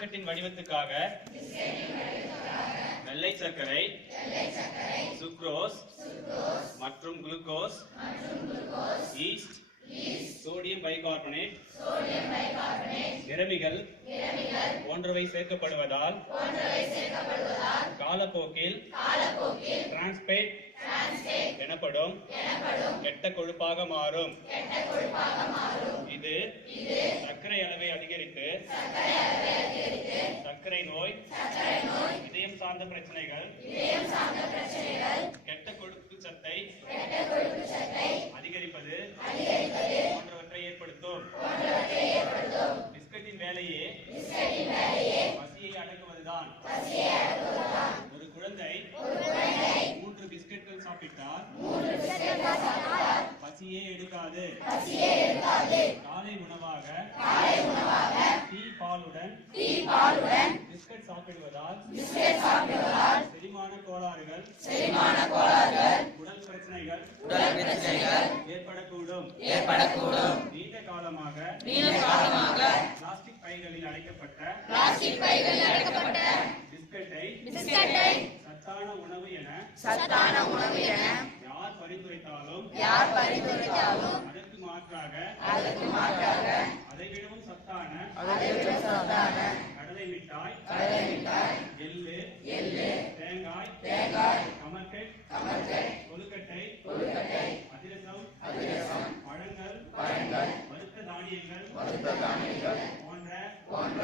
பிஸ்கட்டின் வடிவத்துக்காக வெள்ளை சர்க்கரை சுக்ரோஸ் மற்றும் குளுக்கோஸ் ஈஸ்ட் சோடியம் பைகார்பனேட் நிறமிகள் போன்றவை சேர்க்கப்படுவதால் காலப்போக்கில் டிரான்ஸ்பேட் எனப்படும் கெட்ட கொழுப்பாக மாறும். சார்ந்த பிரச்சனைகள். கெட்ட கொழுப்பு சத்தை. அதிகரிப்பது. போன்றவற்றை ஏற்படுத்தும். பிஸ்கட்டின் வேலையே. பசியை அடக்குவதுதான். ஒரு குழந்தை. மூன்று பிஸ்கட்கள் சாப்பிட்டால். பசியே எடுக்காது. பாலுடன் பிஸ்கட் சாப்பிடுவதால் செரிமான கோளாறுகள் உடல் பிரச்சனைகள் உடல் பிரச்சனைகள் ஏற்படக்கூடும். ஏற்படக்கூடும். நீண்ட காலமாக நீண்ட காலமாக பிளாஸ்டிக் பைகளில் அடைக்கப்பட்ட பிளாஸ்டிக் பைகளில் அடைக்கப்பட்ட பிஸ்கட்டை பிஸ்கட்டை சத்தான உணவு என சத்தான உணவு என யார் பரிந்துரைத்தாலும் யார் பரிந்துரைத்தாலும் அதற்கு மாற்றாக அதற்கு மாற்றாக அதைவிடவும் சத்தான அதைவிட சத்தான கடலை மிட்டாய் கடலை மிட்டாய் எள்ளு எள்ளு தேங்காய் தேங்காய் கமர்கட் கமர்கை கொழுக்கட்டை கொழுக்கட்டை அதிரசம் அதிரசம் பழங்கள் பழங்கள் வறுத்த தானியங்கள் பருத்த தானியங்கள் போன்ற போன்ற